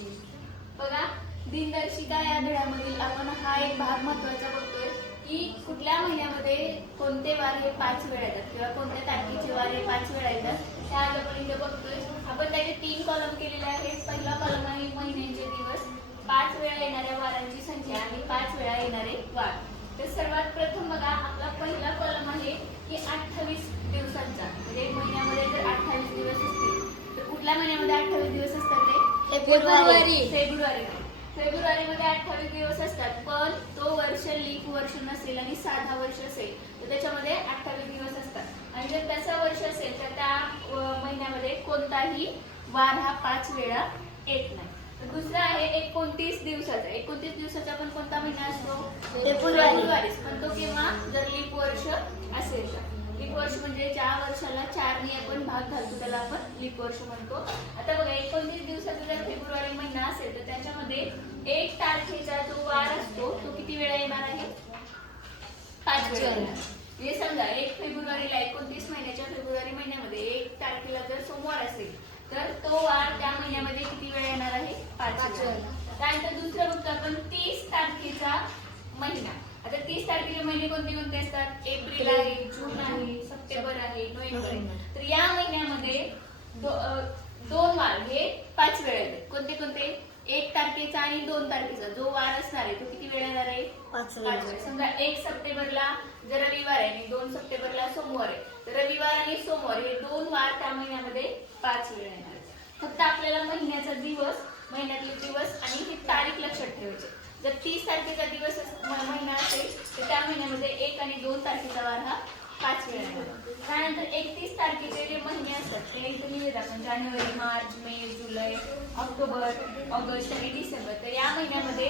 दिनदर्शी बघा दिनदर्शिका या धड्यामधील आपण हा एक भाग महत्त्वाचा बघतोय की कुठल्या महिन्यामध्ये कोणते वार हे पाच वेळा येतात किंवा कोणत्या तारखेचे वार हे पाच वेळा येतात त्या आज आपण इथे बघतोय. आपण त्याचे तीन कॉलम केलेले आहेत. पहिला कॉलम आहे महिन्यांचे दिवस. पाच वेळा येणाऱ्या वारांची संख्या आणि पाच वेळा येणारे वार. तर सर्वात प्रथम बघा आपला पहिला कॉलम आहे की अठ्ठावीस दिवसांचा. म्हणजे महिन्यामध्ये जर अठ्ठावीस दिवस असतील तर कुठल्या महिन्यामध्ये अठ्ठावीस दिवस असतात ते? फेब्रुवारी. फेब्रुवारी. फेब्रुवारी मध्ये अठ्ठावीस दिवस असतात पण तो वर्ष लीप वर्ष नसेल आणि साधा वर्ष असेल तर त्याच्यामध्ये अठ्ठावीस दिवस असतात. आणि जर तसा वर्ष असेल तर त्या महिन्यामध्ये कोणताही वार हा पाच वेळा येत नाही. तर दुसरा आहे एकोणतीस दिवसाचा. एकोणतीस दिवसाचा पण कोणता महिना असतो? फेब्रुवारी. चारने आपण भाग घालतो त्याला आपण लीप वर्ष म्हणतो. आता बघा एकोणतीस दिवसाचा जर फेब्रुवारी महिना असेल तर त्याच्यामध्ये एक तारखेचा जो वार असतो तो किती वेळा येणार आहे? पाच वेळा. म्हणजे समजा एक फेब्रुवारीला एकोणतीस महिन्याच्या फेब्रुवारी महिन्यामध्ये एक तारखेला जर सोमवार असेल तर तो वार त्या महिन्यामध्ये किती वेळा येणार आहे? पाच वेळा. त्यानंतर दुसरं बघतो आपण तीस तारखेचा महिना. आता तीस तारखेचे महिने कोणते कोणते असतात? एप्रिल आहे सप्टेंबर आहे नोव्हेंबर आहे तर या महिन्यामध्ये दो- दोन वार हे पाच वेळा येतात. कोणते कोणते? एक तारखेचा आणि दोन तारखेचा. जो वार असणार आहे तो किती वेळा येणार आहे? पाच वेळा. समजा एक सप्टेंबरला जर रविवार आहे आणि दोन सप्टेंबरला सोमवार आहे तर रविवार आणि सोमवार हे दोन वार त्या महिन्यामध्ये पाच वेळा येणार. फक्त आपल्याला महिन्याचा दिवस महिन्यातले दिवस आणि ही तारीख लक्षात ठेवायची जर तीस तारखेचा दिवस महिना असेल तर त्या महिन्यामध्ये एक आणि दोन तारखेचा वार हा पाच वेळा येणार त्यानंतर एकतीस तारखेचे जे महिने असतात ते तुम्ही लिहिलेत पण जानेवारी मार्च मे जुलै ऑक्टोबर ऑगस्ट आणि डिसेंबर. तर या महिन्यामध्ये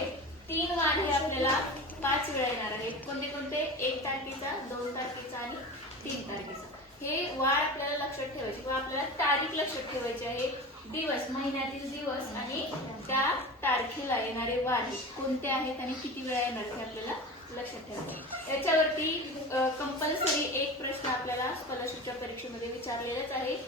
तीन वार हे आपल्याला पाच वेळा येणार आहेत. कोणते कोणते? एक तारखेचा दोन तारखेचा आणि तीन तारखेचा. हे वार आपल्याला लक्षात ठेवायचे किंवा आपल्याला तारीख लक्षात ठेवायची आहे. दिवस महिन्यातील दिवस आणि त्या तारखेला येणारे वार कोणते आहेत आणि किती वेळा येणार हे आपल्याला लक्षात ठेवायचे. याच्यावरती कंपल्सरी परीक्षेमध्ये आहे.